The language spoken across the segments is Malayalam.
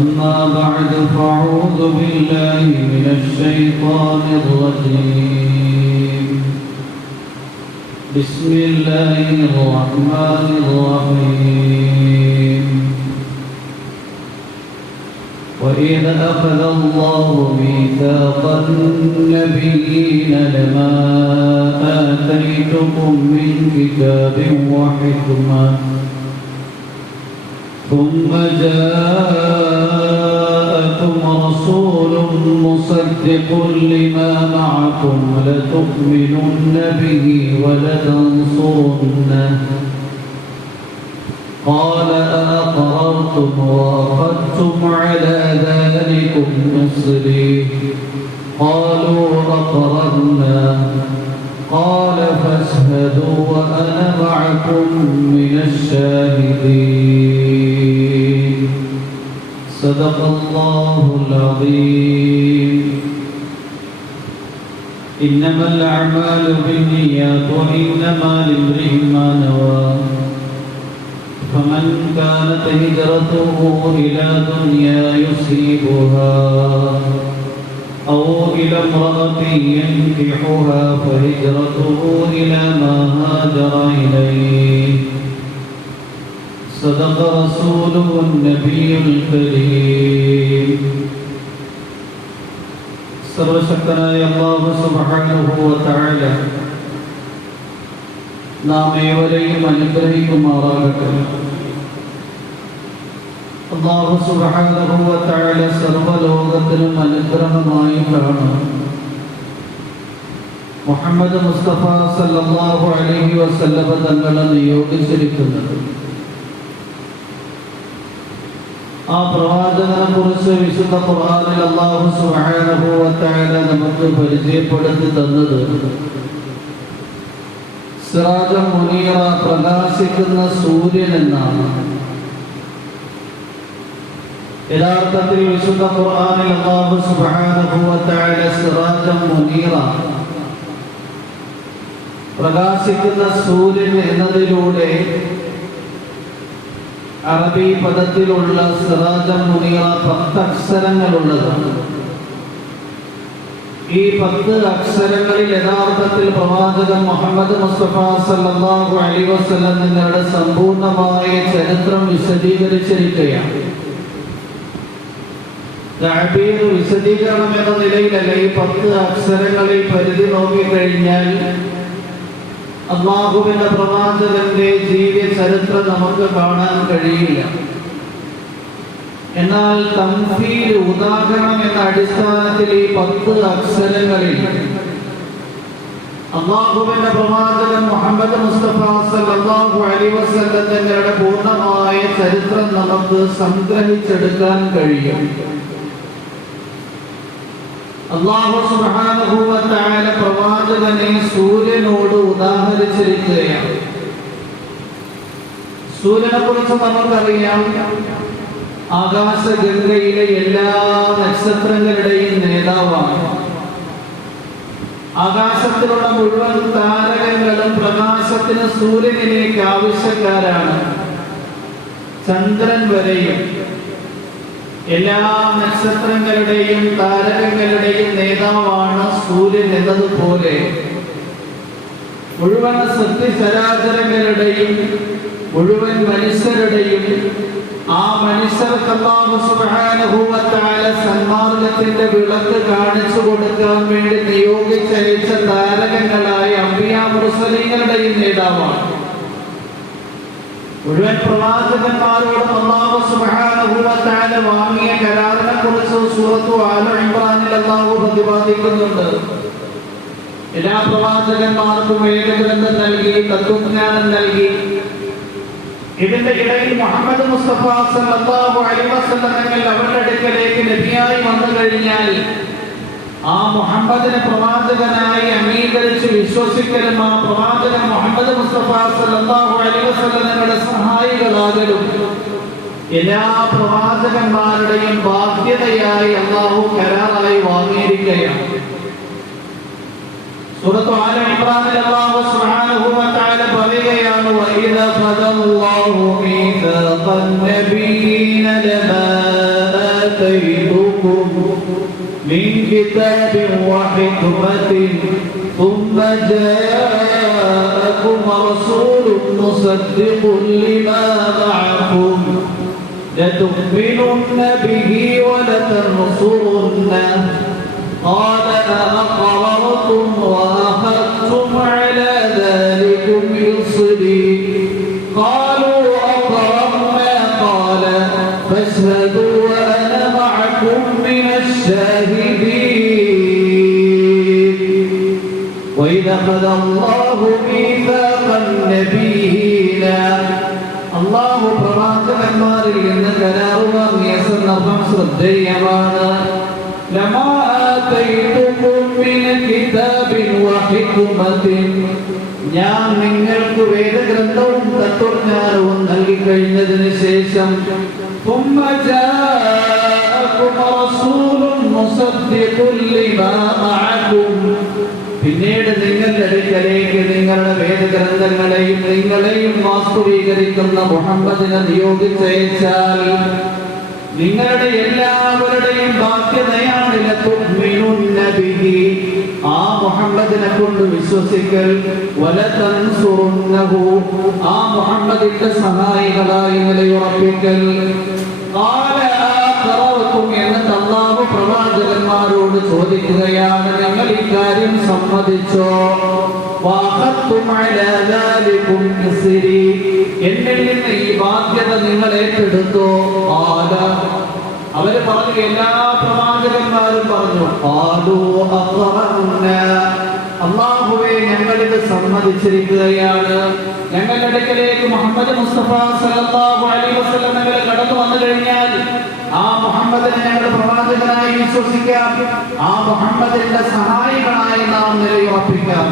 أما بعد فأعوذ بالله من الشيطان الرجيم بسم الله الرحمن الرحيم وإذ أخذ الله ميثاق النبيين لما آتيتكم من كتاب وحكمة ثم جاءكم رسول مصدق لما معكم لتؤمنن به ولتنصرنه قال أأقررتم وأخذتم على ذلكم إصري قالوا أقررنا قال فاشهدوا وأنا معكم من الشاهدين صدق الله العظيم إنما الأعمال بالنيات وإنما لامرئ ما نوى فمن كانت هجرته إلى دنيا يصيبها أو إلى امرأة ينكحها فهجرته إلى ما هاجر إليه صدق رسوله النبي الكريم സർവശക്തനായ അല്ലാഹു സുബ്ഹാനഹു വ തആല നാം ഏവരെയും അനുഗ്രഹിക്കുമാറാകട്ടെ. അല്ലാഹു സുബ്ഹാനഹു വ തആല സർവ്വലോകത്തിനും അനുഗ്രഹമായി കാണും മുഹമ്മദ് മുസ്തഫ സല്ലല്ലാഹു അലൈഹി വസല്ലം തങ്ങളെ നിയോഗിച്ചിരിക്കുന്നത്. ആ പ്രവാചകനെ കുറിച്ച് വിശുദ്ധ ഖുർആനിൽ അല്ലാഹു സുബ്ഹാനഹു വ തആല നമുക്ക് പരിചയപ്പെടുത്തി തന്നത് സിറാജൻ മുനീറ, പ്രകാശിക്കുന്ന സൂര്യൻ എന്നാണ്. യഥാർത്ഥത്തിൽ വിശുദ്ധ ഖുർആനിൽ അല്ലാഹു സുബ്ഹാനഹു വ തആല സിറാജൻ മുനീറ, പ്രകാശിക്കുന്ന സൂര്യൻ എന്നതിലൂടെ അറബി പദത്തിലുള്ള സിറാജൻ മുനീറ 10 അക്ഷരങ്ങളുള്ളതാണ്. ഈ 10 അക്ഷരങ്ങളിൽ യഥാർത്ഥത്തിൽ പ്രവാചകൻ മുഹമ്മദ് മുസ്തഫ സല്ലല്ലാഹു അലൈഹി വസല്ലം നിങ്ങളുടെ സമ്പൂർണമായ ചരിത്രം വിശദീകരിച്ചിരിക്കുകയാണ്. തഅബീർ വിശദീകരണം എന്ന നിലയിലല്ല, ഈ 10 അക്ഷരങ്ങളിൽ പരിധി നോക്കിക്കഴിഞ്ഞാൽ അല്ലാഹുവിന്റെ പ്രവാചകന്റെ ജീവിത ചരിത്രം നമുക്ക് കാണാൻ കഴിയില്ല. എന്നാൽ തംസീൽ, ഉദാഹരണം എന്ന അടിസ്ഥാനത്തിൽ ഈ 10 അക്ഷരങ്ങളിൽ അല്ലാഹുവിന്റെ പ്രവാചകൻ മുഹമ്മദ് മുസ്തഫ സല്ലല്ലാഹു അലൈഹി വസല്ലം തങ്ങളുടെ പൂർണ്ണമായ ചരിത്രം നമുക്ക് സംഗ്രഹിച്ചെടുക്കാൻ കഴിയും. അല്ലാഹു സുബ്ഹാനഹു വ തആല പ്രവാചകനെ സൂര്യനോട് ഉദാഹരിച്ചിരിക്കുകയാണ്. സൂര്യനെ കുറിച്ച് നമുക്കറിയാം, ആകാശഗംഗയിലെ എല്ലാ നക്ഷത്രങ്ങളുടെയും നേതാവാണ്. ആകാശത്തിലുള്ള മുഴുവൻ താരകങ്ങളും പ്രകാശത്തിന് സൂര്യനിലേക്ക് ആവശ്യക്കാരാണ്. ചന്ദ്രൻ വരെയും എല്ലാ നക്ഷത്രങ്ങളുടെയും താരകങ്ങളുടെയും നേതാവാണ് സൂര്യൻ എന്നതുപോലെ മുഴുവൻ സൃഷ്ടിചരാചരങ്ങളുടെയും മുഴുവൻ മനുഷ്യരുടെയും ആ മനുഷ്യർക്ക് അല്ലാഹു സുബ്ഹാനഹു വ തആല സന്മാർഗ്ഗത്തിന്റെ വിളക്ക് കാണിച്ചു കൊടുക്കാൻ വേണ്ടി നിയോഗിച്ചയച്ച താരകങ്ങളായ അംബിയാ മുർസലീങ്ങളുടെയും നേതാവാണ്. മുഴുവൻ പ്രവാചകന്മാരോടും അല്ലാഹു സുബ്ഹാനഹു വ തആല വാങ്ങിയ കരാറിനെ കുറിച്ച് സൂറത്തു ആല ഇംറാനിൽ അല്ലാഹു പ്രതിപാദിക്കുന്നുണ്ട്. എല്ലാ പ്രവാചകന്മാർക്കും വേദഗ്രന്ഥം നൽകി, തത്വജ്ഞാനം നൽകി. ഇതിന്റെ ഇടയിൽ മുഹമ്മദ് മുസ്തഫ സല്ലല്ലാഹു അലൈഹി വസല്ലം അവരുടെ അടുക്കലേക്ക് നബിയായി വന്നു കഴിഞ്ഞാൽ ആ മുഹമ്മദിനെ പ്രവാചകനായി അംഗീകരിച്ച് വിശ്വസിക്കലും ആ പ്രവാചകൻ മുഹമ്മദ് മുസ്തഫ സല്ലല്ലാഹു അലൈഹി വസല്ലമയുടെ സഹായികളാകലും എല്ലാ പ്രവാചകന്മാരുടെയും ബാധ്യതയായി അല്ലാഹു കരാറായി വാങ്ങിയിരിക്കുകയാണ്. സൂറത്ത് ആല ഇംറാനിൽ അല്ലാഹു സുബ്ഹാനഹു വ തആല പറയുകയാണ്, വഇദ ഖദല്ലാഹു മീസാഖൻ നബിയ്യിന ലമാ آتيتكم من كتاب وحكمة ثم جاءكم رسول مصدق لما معكم لتؤمنن به ولتنصرنه قال أأقررتم وأخذتم على ذلكم إصري قالوا أقررنا قال فاشهدوا وأنا معكم من الشاهدين وإذا أخذ الله ميثاق النبيين الله പ്രവാചകന്മാരിൽ നിന്ന് കരാറ് വാങ്ങിയ സന്ദർഭം ശ്രദ്ധേയമാണ്. ലമാ ആതൈതുകും മിൻ കിതാബിൻ വഹിക്മത്തിൻ ഞാൻ നിങ്ങൾക്ക് വേദഗ്രന്ഥവും തത്വജ്ഞാനവും നൽകി കഴിഞ്ഞതിന് ശേഷം ثم جاءكم رسول مصدق لما معكم പിന്നീട് നിങ്ങളുടെ അടുക്കലേക്ക് നിങ്ങളുടെ വേദഗ്രന്ഥങ്ങളെയും നിങ്ങളെയും വാസ്തവീകരിക്കുന്ന മുഹമ്മദിനെ നിയോഗിച്ചയച്ചാൽ നിങ്ങളുടെ എല്ലാവരുടെയും ബാധ്യതയാണ് ലതുഅ്മിനുന്ന ബിഹി ആ മുഹമ്മദിനെ കൊണ്ട് വിശ്വസിക്കൽ വലതൻസുറുന്നഹു ആ മുഹമ്മദിന്റെ സഹായികളായി നിലയുറപ്പിക്കൽ ഖാല ആഖറർതും എന്നിട്ട് അല്ലാഹു പ്രവാചകന്മാരോട് ചോദിക്കുകയാണ് നിങ്ങൾ ഇക്കാര്യം സമ്മതിച്ചോ വഅഖത്തും അലാ ദാലികും ഇസ്രി എന്നിൽ നിന്ന് ഈ ബാധ്യത നിങ്ങൾ ഏറ്റെടുത്തോ ഖാല അവർ പറഞ്ഞു എല്ലാ പ്രവാചകന്മാരും പറഞ്ഞു ഖാലു അഖറർനാ അല്ലാഹുവേ ഞങ്ങളിത് സമ്മതിച്ചിരിക്കുകയാണ്. ഞങ്ങളുടെ അടുക്കലേക്ക് മുഹമ്മദ് മുസ്തഫ സല്ലല്ലാഹു അലൈഹി വസല്ലം ഞങ്ങൾ കടന്നു വന്നു കഴിഞ്ഞാൽ ആ മുഹമ്മദിനെ ഞങ്ങൾ പ്രവാചകനായി വിശ്വസിക്കാം, ആ മുഹമ്മദിന്റെ സഹായികളായി നാം നിലയുറപ്പിക്കാം.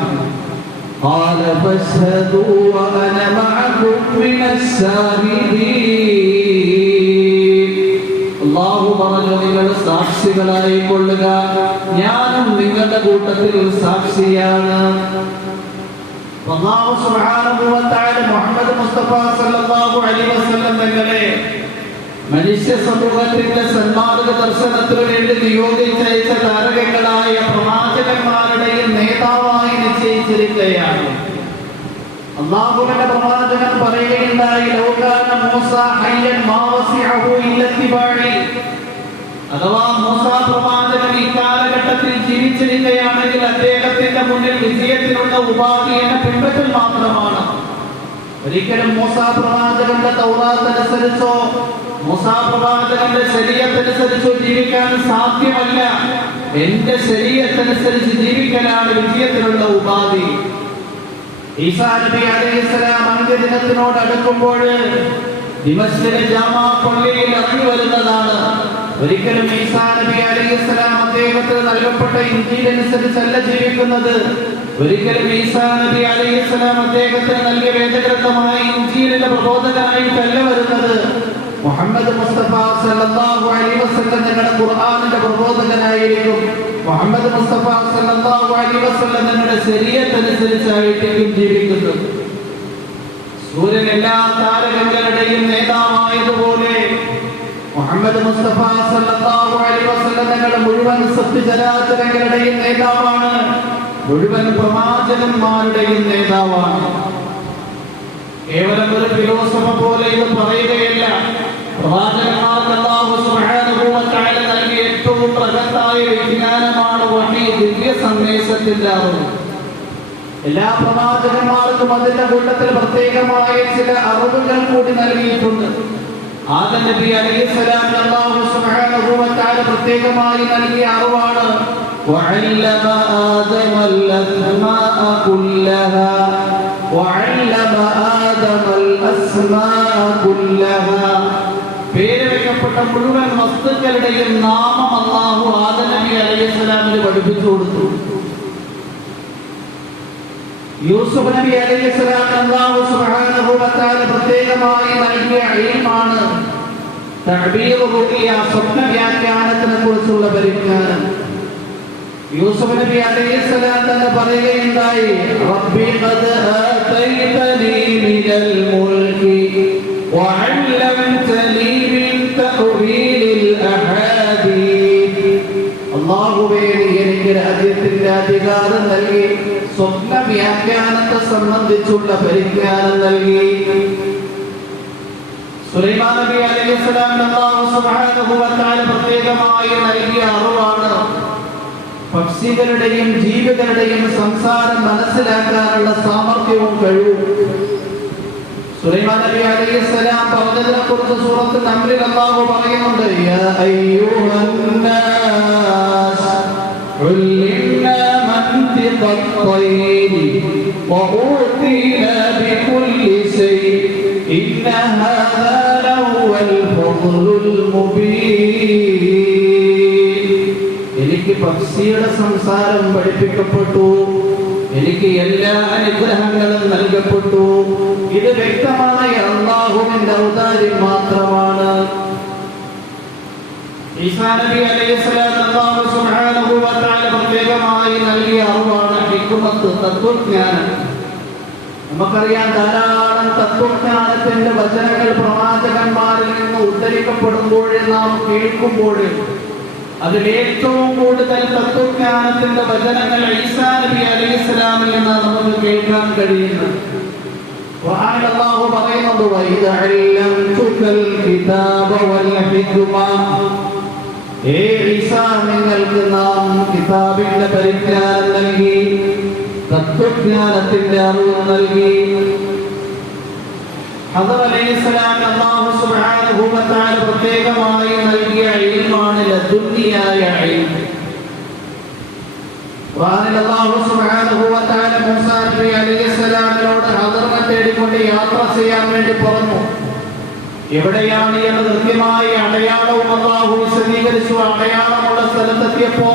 قال فاشهدوا وأنا معكم من الشاهدين അല്ലാഹു പറഞ്ഞു നിങ്ങൾ സാക്ഷികളായി കൊള്ളുക, ഞാനും നിങ്ങളുടെ കൂട്ടത്തിൽ സാക്ഷിയാണ്. അല്ലാഹു സുബ്ഹാനഹു വ തആല മുഹമ്മദ് മുസ്തഫ സല്ലല്ലാഹു അലൈഹി വസല്ലം തങ്ങളെ മനുഷ്യ സമൂഹത്തിന്റെ സന്മാർഗ ദർശനത്തിനു വേണ്ടി നിയോഗിച്ചയച്ച താരകങ്ങളായ പ്രവാചകന്മാരുടെയും നേതാവായി നിശ്ചയിച്ചിരിക്കുകയാണ്. അല്ലാഹുവിന്റെ പ്രവാചകൻ പറയുകയുണ്ടായി ലൗകാന മൂസ ഹയ്യൻ മാ വസിഅഹു ഇല്ല ഇത്തിബാഇ അഥവാ മൂസ പ്രവാചകൻ ഈ കാലഘട്ടത്തിൽ ജീവിച്ചിരിക്കുകയാണെങ്കിൽ അദ്ദേഹത്തിന്റെ മുന്നിൽ വിജയത്തിനുള്ള ഉപാധി എന്ന പിൻപറ്റൽ മാത്രമാണ്. ഒരിക്കലും മൂസ പ്രവാചകന്റെ തൗറാത്ത് അനുസരിച്ചോ മൂസ പ്രവാചകന്റെ ശരീഅത്ത് അനുസരിച്ചോ ജീവിക്കാൻ സാധ്യമല്ല. എന്റെ ശരീഅത്ത് അനുസരിച്ച് ജീവിക്കലാണ് വിജയത്തിനുള്ള ഉപാധി. ഈസാ നബി അലൈഹിസ്സലാം അന്ത്യദിനത്തിനോട് അടുക്കുമ്പോൾ ദിമശ്കിലെ ജാമാ പള്ളിയിൽ ഇറങ്ങി വരുന്നതാണ്. ഒരിക്കലും ഈസാ നബി അലൈഹിസ്സലാം അദ്ദേഹത്തിന് നൽകപ്പെട്ട ഇൻജീൽ അനുസരിച്ചല്ല ജീവിക്കുന്നത്. ഒരിക്കലും ഈസാ നബി അലൈഹിസ്സലാം അദ്ദേഹത്തിന് നൽകിയ വേദഗ്രന്ഥമായ ഇൻജീലിന്റെ പ്രബോധകനായിട്ടല്ല വരുന്നത്. മുഹമ്മദ് മുസ്തഫ സല്ലല്ലാഹു അലൈഹി വസല്ലം ഞങ്ങളുടെ ഖുർആനിന്റെ പ്രബോധകനായിരിക്കും. മുഹമ്മദ് മുസ്തഫ സല്ലല്ലാഹു അലൈഹി വസല്ലം ഞങ്ങളുടെ ശരീഅത്ത് അനുസരിച്ചായിരിക്കും ജീവിക്കുന്നത്. സൂര്യൻ എല്ലാ താരകങ്ങളുടെയും നേതാവായതുപോലെ മുഹമ്മദ് മുസ്തഫ സല്ലല്ലാഹു അലൈഹി വസല്ലം ഞങ്ങളുടെ മുഴുവൻ സത്യചരാചരങ്ങളുടെയും നേതാവാണ്, മുഴുവൻ പ്രവാചകന്മാരുടെയും നേതാവാണ്. കേവലം ഒരു ഫിലോസഫ പോലെ ഇത് പറയുകയല്ല. പ്രവാചകന്മാർക്ക് അല്ലാഹു സുബ്ഹാനഹു വ തആല നൽകിയ ഏറ്റവും പ്രഗത്ഭമായ വിജ്ഞാനമാണ് വഹീ, ദിവ്യ സന്ദേശത്തിന്റെ അറിവ്. എല്ലാ പ്രവാചകന്മാർക്കും അതിന്റെ കൂട്ടത്തിൽ പ്രത്യേകമായ ചില അറിവുകൾ കൂടി നൽകിയിട്ടുണ്ട്. ആദം നബി അലൈഹിസ്സലാം അല്ലാഹു സുബ്ഹാനഹു വ തആല പ്രത്യേകമായി നൽകിയ അറിവാണ് വഅല്ലമ ആദമൽ അസ്മാഅ കുല്ലഹാ വഅല്ലമ ആദമൽ അസ്മാഅ കുല്ലഹാ പേര് വെക്കപ്പെട്ട മുഴുവൻ വസ്തുക്കളുടെയും നാമം അല്ലാഹു ആദം നബി അലൈഹിസ്സലാമിന് പഠിപ്പിച്ചു കൊടുത്തു. യൂസുഫ് നബി അലൈഹിസ്സലാം അല്ലാഹു സുബ്ഹാനഹു വ തആല പ്രത്യേകമായി നൽകിയ ഇൽമാണ് തഅബീർ റുഖിയ, സ്വപ്ന വ്യാഖ്യാനത്തിനെ കുറിച്ചുള്ള പരിജ്ഞാനം. യൂസുഫ് നബി അലൈഹിസ്സലാം തന്നെ പറയുകയുണ്ടായി റബ്ബി ഖദ് ആതൈതനി മിനൽ മുൽകി വഅല്ലംതനി മിൻ തഅവീലിൽ അഹാദീസ് അല്ലാഹുവേ എനിക്ക് രാജ്യത്തിന്റെ അധികാരം നൽകി, സ്വപ്ന വ്യാഖ്യാനത്തെ സംബന്ധിച്ചുള്ള പരിജ്ഞാനം നൽകി. സുലൈമാൻ നബി അലൈഹിസ്സലാമിന് അല്ലാഹു സുബ്ഹാനഹു വ തആല പ്രത്യേകമായി നൽകിയ അറിവാണ് പക്ഷികളുടെയും ജീവികളുടെയും സംസാരം മനസ്സിലാക്കാനുള്ള സാമർഥ്യവും കഴിവും. സുലൈമാൻ നബി അലൈഹിസ്സലാം പറഞ്ഞതിനെ കുറിച്ച് സൂറത്ത് നംലിൽ അല്ലാഹു പറയുന്നുണ്ട്, യാ അയ്യുഹന്നാസ് ഉല്ലിംനാ മൻതിഖത് ത്വയ്രി വഊതീനാ ബികുല്ലി ശൈഇ ഇന്ന ഹാദാ ലഹുവൽ ഫദ്ലുൽ മുബീൻ. എനിക്ക് പക്ഷിയുടെ സംസാരം പഠിപ്പിക്കപ്പെട്ടു, എനിക്ക് എല്ലാ അനുഗ്രഹങ്ങളും നൽകപ്പെട്ടു. ഇത് വ്യക്തമായ അല്ലാഹുവിന്റെ ഔദാര്യം മാത്രമാണ്. ഈസാ നബി അലൈഹിസ്സലാം അല്ലാഹു സുബ്ഹാനഹു വ തആല പ്രത്യേകമായി നൽകിയ അറിവാണ് ഹിക്മത്ത്, തത്വജ്ഞാനം. നമുക്കറിയാം, ധാരാളം തത്വജ്ഞാനത്തിന്റെ വചനങ്ങൾ പ്രവാചകന്മാരിൽ നിന്ന് ഉദ്ധരിക്കപ്പെടുമ്പോൾ നാം കേൾക്കുമ്പോൾ അതിൽ ഏറ്റവും കൂടുതൽ തത്വജ്ഞാനത്തിന്റെ വചനങ്ങൾ ഈസാ നബി അലൈഹിസ്സലാമിൽ നിന്ന് നമുക്ക് കേൾക്കാൻ കഴിയുന്നത്. ഖുർആനിൽ അല്ലാഹു പറയുന്നുണ്ട്, വഇദ അല്ലംതുകൽ കിതാബ വൽ ഹിക്മ. ഏ ഈസാ, നിങ്ങൾക്ക് നാം കിതാബിന്റെ പരിജ്ഞാനം നൽകി, തത്വജ്ഞാനത്തിന്റെ അറിവ് നൽകി. ഹദർ അലൈഹിസ്സലാം അല്ലാഹു സുബ്ഹാനഹു വ തആല പ്രത്യേകമായി നൽകിയ ഇൽമാണ് ലദുന്നിയായ ഇൽമ്. ഖുർആനിൽ അല്ലാഹു സുബ്ഹാനഹു വ തആല മൂസാ നബി അലൈഹിസ്സലാമിനോട് ഹദറിനെ തേടിക്കൊണ്ട് യാത്ര ചെയ്യാൻ വേണ്ടി പറഞ്ഞു. എവിടെയാണ് എന്ന് കൃത്യമായ അടയാളവും അല്ലാഹു വിശദീകരിച്ചു. അടയാളമുള്ള സ്ഥലത്തെത്തിയപ്പോ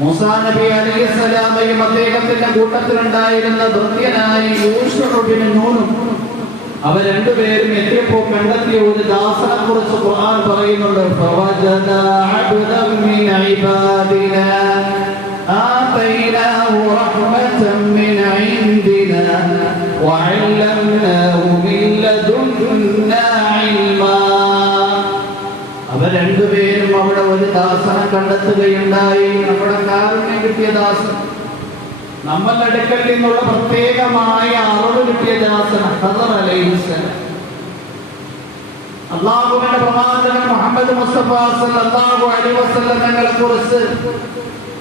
മൂസാ നബി അലൈഹിസ്സലാമയും അദ്ദേഹത്തിന്റെ കൂട്ടത്തിലുണ്ടായിരുന്ന ഭൃത്യനായ യൂശുഅ ഇബ്നു നൂനും അവർ രണ്ടുപേരും എത്തിയപ്പോൾ കണ്ടെത്തിയ ഒരു ദാസനെ കുറിച്ച് ഖുർആൻ പറയുന്നുണ്ട്, ഫവജദ അബ്ദൻ മിൻ ഇബാദിനാ ആതൈനാഹു റഹ്മതൻ മിൻ ഇൻദിനാ വഅല്ലംനാഹു മിൻ ലദുന്നാ ഇൽമാ. അവർ രണ്ടുപേരും അവിടെ ഒരു ദാസനെ കണ്ടെത്തുകയുണ്ടായി. നമ്മുടെ കാരുണ്യം കിട്ടിയ ദാസൻ, നമ്മളുടെ അടുക്കൽ നിന്നുള്ള പ്രത്യേകമായ അറിവ് കിട്ടിയ ദാസൻ ഹദർ അലൈഹിസ്സലാം. അല്ലാഹുവിന്റെ പ്രവാചകൻ മുഹമ്മദ് മുസ്തഫ സല്ലല്ലാഹു അലൈഹി വസല്ലം തങ്ങളെ കുറിച്ച്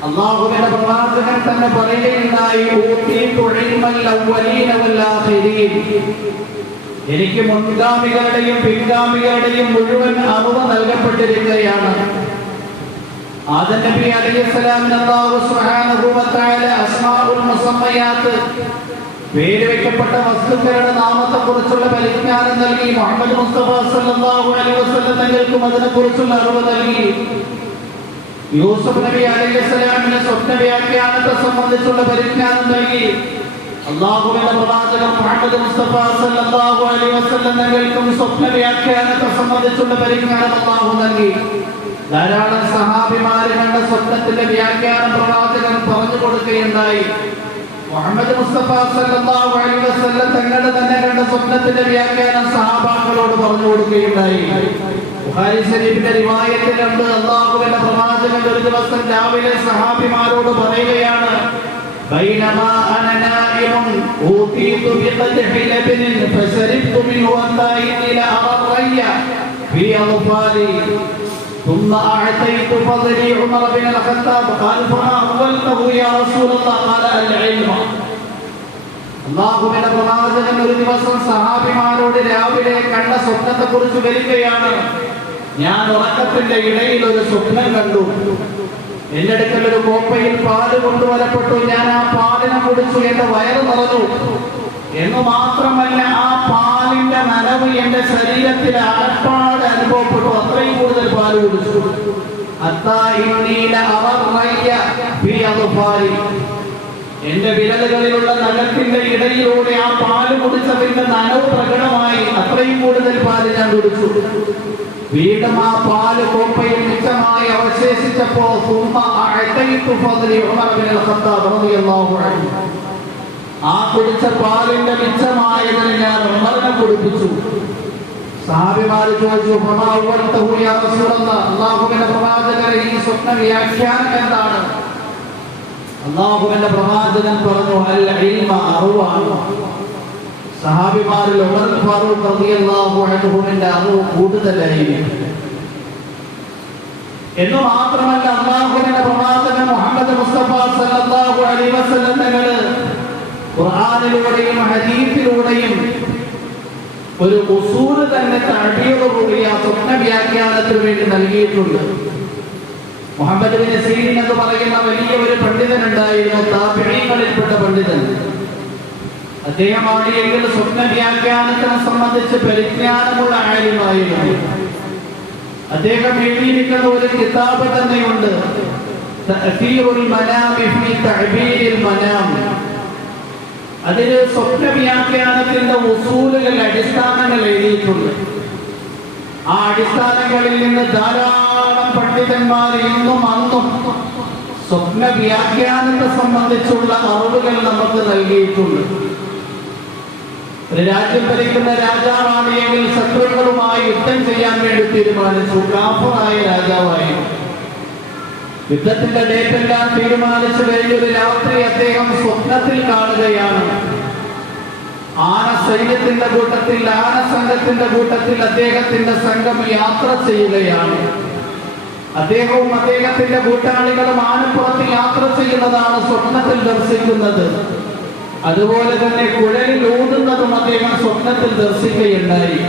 അല്ലാഹുവിന്റെ പ്രവാചകൻ തന്നെ പറയുകയുണ്ടായി, ഊതീതു ഇൽമൽ അവ്വലീന വൽ ആഖിരീൻ. എനിക്ക് മുൻഗാമികളുടെയും പിൻഗാമികളുടെയും മുഴുവൻ അറിവ് നൽകപ്പെട്ടിരിക്കുകയാണ്. ആദം നബി അലൈഹിസ്സലാമിന് അല്ലാഹു സുബ്ഹാനഹു വ തആല അസ്മാഉൽ മുസമ്മയാത്ത്, പേര് വെക്കപ്പെട്ട വസ്തുക്കളുടെ നാമത്തെ കുറിച്ചുള്ള പരിജ്ഞാനം നൽകി. മുഹമ്മദ് മുസ്തഫ സല്ലല്ലാഹു അലൈഹി വസല്ലം തങ്ങൾക്കും അതിനെക്കുറിച്ചുള്ള അറിവ് നൽകി. യൂസുഫ് നബി അലൈഹിസ്സലാമിന് സ്വപ്ന വ്യാഖ്യാനത്തെ സംബന്ധിച്ചുള്ള പരിജ്ഞാനം നൽകി. അല്ലാഹുവിന്റെ പ്രവാചകൻ മുഹമ്മദ് മുസ്തഫ സല്ലല്ലാഹു അലൈഹി വസല്ലം തങ്ങൾക്കും സ്വപ്ന വ്യാഖ്യാനത്തെ സംബന്ധിച്ചുള്ള പരിജ്ഞാനം അല്ലാഹു നൽകി. ധാരാളം സഹാബിമാര് കണ്ട സ്വപ്നത്തിന്റെ വ്യാഖ്യാനം പ്രവാചകൻ പറഞ്ഞു കൊടുക്കുകയുണ്ടായി. മുഹമ്മദ് മുസ്തഫ സല്ലല്ലാഹു അലൈഹി വസല്ലം തങ്ങളുടെ തന്നെ കണ്ട സ്വപ്നത്തിന്റെ വ്യാഖ്യാനം സഹാബാക്കളോട് പറഞ്ഞു കൊടുക്കുകയുണ്ടായി. ബുഖാരി ശരീഫിന്റെ റിവായത്തിലുണ്ട്, അല്ലാഹുവിന്റെ പ്രവാചകൻ ഒരു ദിവസം രാവിലെ സഹാബിമാരോട് പറയുകയാണ്, ബൈനമാ അന നായിമുൻ ഊതീതു ബിഖദ്ഹി ലബനിൻ ഫശരിബ്തു മിൻഹു ഹത്താ ഇന്നി ലഅറയ്യ ഫീ അദ്ഫാലി ثم أعطيت فضلي عمر بن الخطاب قال فما أفضلته يا رسول الله قال العلم. അല്ലാഹുവിന്റെ പ്രവാചകൻ ഒരു ദിവസം സഹാബിമാരോട് രാവിലെ കണ്ട സ്വപ്നത്തെ കുറിച്ച് വിവരിക്കുകയാണ്. ഞാൻ ഉറക്കത്തിന്റെ ഇടയിൽ ഒരു സ്വപ്നം കണ്ടു. എന്റെ അടുക്കൽ ഒരു കോപ്പയിൽ പാല് കൊണ്ടുവരപ്പെട്ടു. ഞാൻ ആ പാലിനെ കുടിച്ചു, എന്റെ വയറ് നിറഞ്ഞു. എന്ന് മാത്രമല്ല, ആ പാലിന്റെ നനവ് എന്റെ ശരീരത്തിൽ അലപ്പാട് അനുഭവപ്പെട്ടു. അത്രയും കൂടുതൽ പാല് കുടിച്ചു. എന്റെ വിരലുകളിലുള്ള നഖത്തിന്റെ ഇടയിലൂടെ ആ പാല് കുടിച്ചതിന്റെ നനവ് പ്രകടമായി. അത്രയും കൂടുതൽ പാല് ഞാൻ കുടിച്ചു. വീണ്ടും ആ പാല് കോപ്പയിൽ മിച്ചമായി അവശേഷിച്ചപ്പോ ആ കുടിച്ച പാലിന്റെ മിച്ചമായതിന് ഞാൻ ഉമറിനെ കുടിപ്പിച്ചു. സഹാബിമാർ ചോദിച്ചു, ഫമാ അവ്വൽതഹു യാ റസൂലല്ലാഹ്, അല്ലാഹുവിന്റെ പ്രവാചകരെ ഈ സ്വപ്ന വ്യാഖ്യാനം എന്താണ്? അല്ലാഹുവിന്റെ പ്രവാചകൻ പറഞ്ഞു, അൽ ഇൽമ, അറിവാണ്. സഹാബിമാരിൽ ഉമർ ഫാറൂഖ് റളിയല്ലാഹു അൻഹുവിന്റെ അറിവ് കൂടുതലായിരുന്നു. എന്ന് മാത്രമല്ല, അല്ലാഹുവിന്റെ പ്രവാചകൻ മുഹമ്മദ് മുസ്തഫ സല്ലല്ലാഹു അലൈഹി വസല്ലം തങ്ങൾ ഖുർആനിലൂടെയും ഹദീസിലൂടെയും ഒരു ഉസൂൽ തന്നെ തഅബീറുകളിയ സ്വപ്ന വ്യാഖ്യാനത്തിന് വേണ്ടി നൽകിയിട്ടുണ്ട്. മുഹമ്മദ് ബിൻ സീരീൻ എന്ന് പറയുന്ന വലിയ ഒരു പണ്ഡിതൻ ഉണ്ടായിരുന്നു, താബിഈകളിൽപ്പെട്ട പണ്ഡിതൻ. അദ്ദേഹമാണ് എങ്കിൽ സ്വപ്ന വ്യാഖ്യാനത്തിനെ സംബന്ധിച്ച് പരിജ്ഞാനമുള്ള ആലിമായിരുന്നു. അദ്ദേഹം എഴുതിയിരിക്കുന്ന ഒരു കിതാബ് തന്നെയുണ്ട്, തഅ്തീറുൽ മനാമി ഫീ തഅബീരിൽ മനാം. അതിൽ സ്വപ്ന വ്യാഖ്യാനത്തിന്റെ ഉസൂലുകൾ, അടിസ്ഥാനങ്ങൾ എഴുതിയിട്ടുണ്ട്. ആ അടിസ്ഥാനങ്ങളിൽ നിന്ന് ധാരാളം പണ്ഡിതന്മാർ ഇന്നും അന്നും സ്വപ്ന വ്യാഖ്യാനത്തെ സംബന്ധിച്ചുള്ള അറിവുകൾ നമുക്ക് നൽകിയിട്ടുണ്ട്. ഒരു രാജ്യം ഭരിക്കുന്ന രാജാവാണ് എങ്കിൽ ശത്രുക്കളുമായി യുദ്ധം ചെയ്യാൻ വേണ്ടി തീരുമാനിച്ചു. കാഫിറായ രാജാവായിരുന്നു. യുദ്ധത്തിന്റെ ഡേറ്റെല്ലാം തീരുമാനിച്ചു കഴിഞ്ഞൊരു രാത്രി അദ്ദേഹം സ്വപ്നത്തിൽ കാണുകയാണ്, ആന സൈന്യത്തിന്റെ കൂട്ടത്തിൽ, ആന സംഘത്തിന്റെ കൂട്ടത്തിൽ അദ്ദേഹത്തിന്റെ സംഘം യാത്ര ചെയ്യുകയാണ്. അദ്ദേഹവും അദ്ദേഹത്തിന്റെ കൂട്ടാളികളും ആനപ്പുറത്ത് യാത്ര ചെയ്യുന്നതാണ് സ്വപ്നത്തിൽ ദർശിക്കുന്നത്. അതുപോലെ തന്നെ കുഴലിൽ ഊതുന്നതും അദ്ദേഹം സ്വപ്നത്തിൽ ദർശിക്കുകയുണ്ടായി.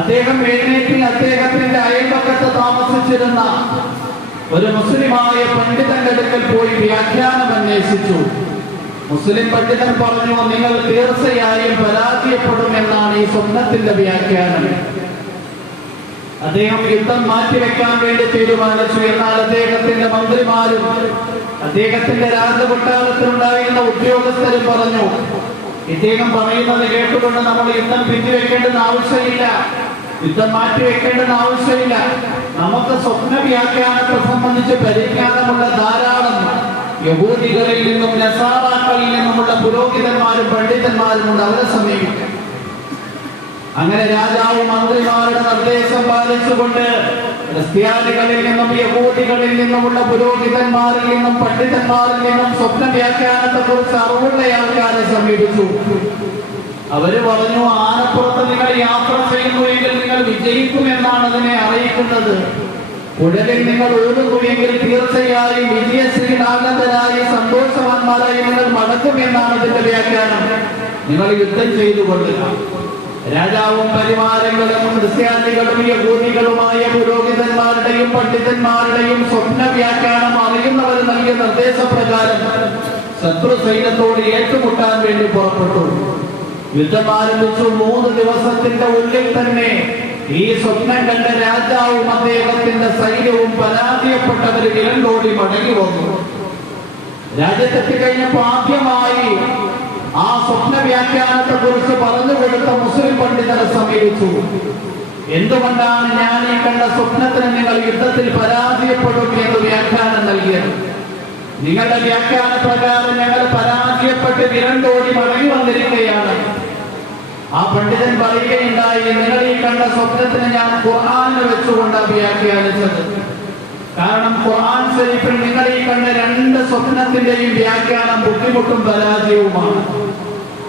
അദ്ദേഹം എഴുന്നേറ്റ് അദ്ദേഹത്തിന്റെ അയൽപക്കത്ത് താമസിച്ചിരുന്ന ഒരു മുസ്ലിമായ പണ്ഡിതന്റെ അടുക്കൽ പോയി വ്യാഖ്യാനം അന്വേഷിച്ചു. മുസ്ലിം പണ്ഡിതൻ പറഞ്ഞു, നിങ്ങൾ തീർച്ചയായും പരാജയപ്പെടും എന്നാണ് ഈ സ്വപ്നത്തിന്റെ വ്യാഖ്യാനം. അദ്ദേഹം യുദ്ധം മാറ്റിവെക്കാൻ വേണ്ടി തീരുമാനിച്ചു. എന്നാൽ അദ്ദേഹത്തിന്റെ മന്ത്രിമാരും അദ്ദേഹത്തിന്റെ രാജകൊട്ടാരത്തിലുണ്ടായിരുന്ന ഉദ്യോഗസ്ഥരും പറഞ്ഞു, ഇദ്ദേഹം പറയുന്നത് കേട്ടുകൊണ്ട് നമ്മൾ യുദ്ധം പിന്തുവെക്കേണ്ടെന്ന് ആവശ്യമില്ല, യുദ്ധം മാറ്റിവെക്കേണ്ടെന്ന് ആവശ്യമില്ല. നമുക്ക് സ്വപ്ന വ്യാഖ്യാനത്തെ സംബന്ധിച്ച് പരിജ്ഞാനമുള്ള ധാരാളം യഹൂദികളിൽ നിന്നും നസാറാക്കളിൽ നിന്നുമുള്ള പുരോഹിതന്മാരും പണ്ഡിതന്മാരും ഉണ്ട്, അവരെ സമീപിക്കാം. അങ്ങനെ രാജാവ് മന്ത്രിമാരുടെ നിർദ്ദേശം പാലിച്ചുകൊണ്ട് ക്രിസ്ത്യാനികളിൽ നിന്നും യഹൂദികളിൽ നിന്നുമുള്ള പുരോഹിതന്മാരിൽ നിന്നും പണ്ഡിതന്മാരിൽ നിന്നും സ്വപ്ന വ്യാഖ്യാനത്തെ കുറിച്ച് അറിവുള്ള ആൾക്കാരെ സമീപിച്ചു. അവര് പറഞ്ഞു, ആനപ്പുറത്ത് നിങ്ങൾ യാത്ര ചെയ്യുന്നുവെങ്കിൽ നിങ്ങൾ വിജയിക്കുമെന്നാണ് അതിനെ അറിയിക്കുന്നത്. ഉടലിൽ നിങ്ങൾ ഊതുന്നുവെങ്കിൽ തീർച്ചയായും വിജയശ്രീലാഗതരായി സന്തോഷവാന്മാരായി നിങ്ങൾ മടക്കുമെന്നാണ് ഇതിന്റെ വ്യാഖ്യാനം. നിങ്ങൾ യുദ്ധം ചെയ്തു കൊള്ളുക. രാജാവും പരിവാരങ്ങളും ക്രിസ്ത്യാനികളും യഹൂദികളുമായ പുരോഹിതന്മാരുടെയും പണ്ഡിതന്മാരുടെയും സ്വപ്ന വ്യാഖ്യാനം അറിയുന്നവർ നൽകിയ നിർദ്ദേശപ്രകാരം ശത്രു സൈന്യത്തോട് ഏറ്റുമുട്ടാൻ വേണ്ടി പുറപ്പെട്ടു. യുദ്ധം ആരംഭിച്ചു. 3 ദിവസത്തിന്റെ ഉള്ളിൽ തന്നെ ഈ സ്വപ്നം കണ്ട രാജാവും അദ്ദേഹത്തിന്റെ സൈന്യവും പരാജയപ്പെട്ടവർ വിരണ്ടോടി മടങ്ങി വന്നു. രാജ്യത്തെത്തി കഴിഞ്ഞപ്പോൾ ആദ്യമായി ആ സ്വപ്ന വ്യാഖ്യാനത്തെ കുറിച്ച് പറഞ്ഞു കൊടുത്ത മുസ്ലിം പണ്ഡിതരെ സമീപിച്ചു. എന്തുകൊണ്ടാണ് ഞാൻ ഈ കണ്ട സ്വപ്നത്തിന് നിങ്ങൾ യുദ്ധത്തിൽ പരാജയപ്പെടും എന്ന് വ്യാഖ്യാനം നൽകിയത്? നിങ്ങളുടെ വ്യാഖ്യാന പ്രകാരം ഞങ്ങൾ പരാജയപ്പെട്ട് വിരണ്ടോടി മടങ്ങി വന്നിരിക്കുകയാണ്. ആ പണ്ഡിതൻ പറയുകയുണ്ടായി, നിങ്ങൾ ഈ കണ്ട സ്വപ്നത്തിന് ഞാൻ ഖുർആനിൽ വെച്ചുകൊണ്ടാണ് വ്യാഖ്യാനിച്ചത്. കാരണം ഖുർആൻ ശരീഫിൽ നിങ്ങൾ ഈ കണ്ട 2 സ്വപ്നത്തിന്റെയും വ്യാഖ്യാനം ബുദ്ധിമുട്ടും പരാജയവുമാണ്.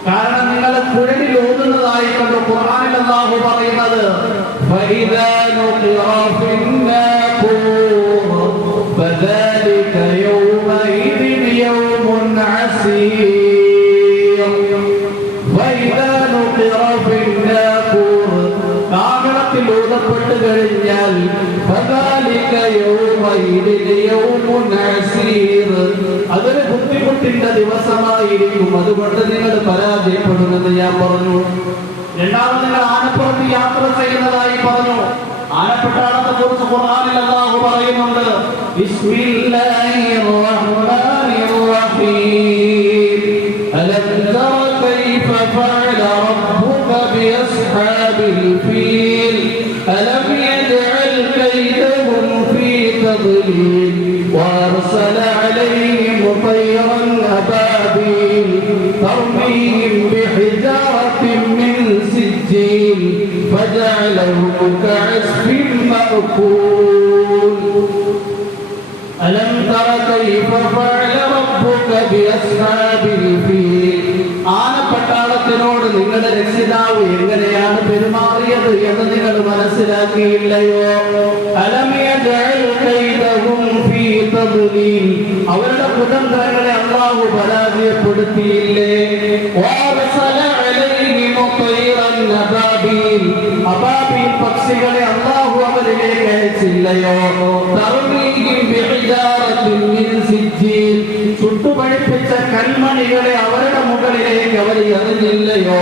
കാരണം നിങ്ങൾ കുഴലിൽ ഓതുന്നതായി കണ്ടു. ഖുർആനിൽ അല്ലാഹു പറയുന്നത്, ഫഇദാ നുഖിറ ഫിന്നാഖൂർ ഫദാലിക യൗമഇദിൻ യൗമുൻ അസീർ. ഫഇദാ നുഖിറ ഫിന്നാഖൂർ, കാഹളത്തിൽ ഊതപ്പെട്ട് കഴിഞ്ഞാൽ ഫദാലിക യൗമഇദിൻ യൗമുൻ അസീർ, അതൊരു ബുദ്ധിമുട്ടിന്റെ ദിവസമായിരിക്കും. അതുകൊണ്ട് നിങ്ങൾ പരാജയപ്പെടുമെന്ന് ഞാൻ പറഞ്ഞു. രണ്ടാമത്, നിങ്ങൾ ആനപ്പുറത്ത് യാത്ര ചെയ്യുന്നതായി പറഞ്ഞു. ആനപ്പെട്ടാളത്തെ കുറിച്ച് ഖുർആനിൽ അല്ലാഹു പറയുന്നുണ്ട്, ബിസ്മില്ലാഹിർ റഹ്മാനിർ റഹീം അലം തറ കൈഫ ഫഅല റബ്ബുക ബിഅസ്ഹാബിൽ ഫീൽ അലം യജ്അൽ കൈദഹും ഫീ തദ്ലീൽ وأرسل عليهم طيرا أبابيل ترميهم بحجارة من سجيل فجعلهم مأكول ألم تر كيف فعل ربك بأصحاب الفيل ആനപ്പട്ടാളത്തിനോട് നിങ്ങളുടെ രക്ഷിതാവ് എങ്ങനെയാണ് പെരുമാറിയത് എന്ന് നിങ്ങൾ മനസ്സിലാക്കിയില്ലയോ? അലം യജഅൽ കൈദഹും ഫീ തദ്ലീൽ അവരുടെ കുതന്ത്രങ്ങളെ അല്ലാഹു പരാജയപ്പെടുത്തിയില്ലേ? വഅർസല അലൈഹിം തൈറൻ അബാബീൽ അബാബീൽ പക്ഷികളെ അല്ലാഹു അവരിലേക്ക് അയച്ചില്ലയോ? തർമീഹിം ബിഹിജാറത്തിൻ മിൻ സിജ്ജീൽ ചുട്ടുപഴുപ്പിച്ച കൽമണികളെ അവരുടെ മുകളിലേക്ക് അവർ എറിഞ്ഞില്ലയോ?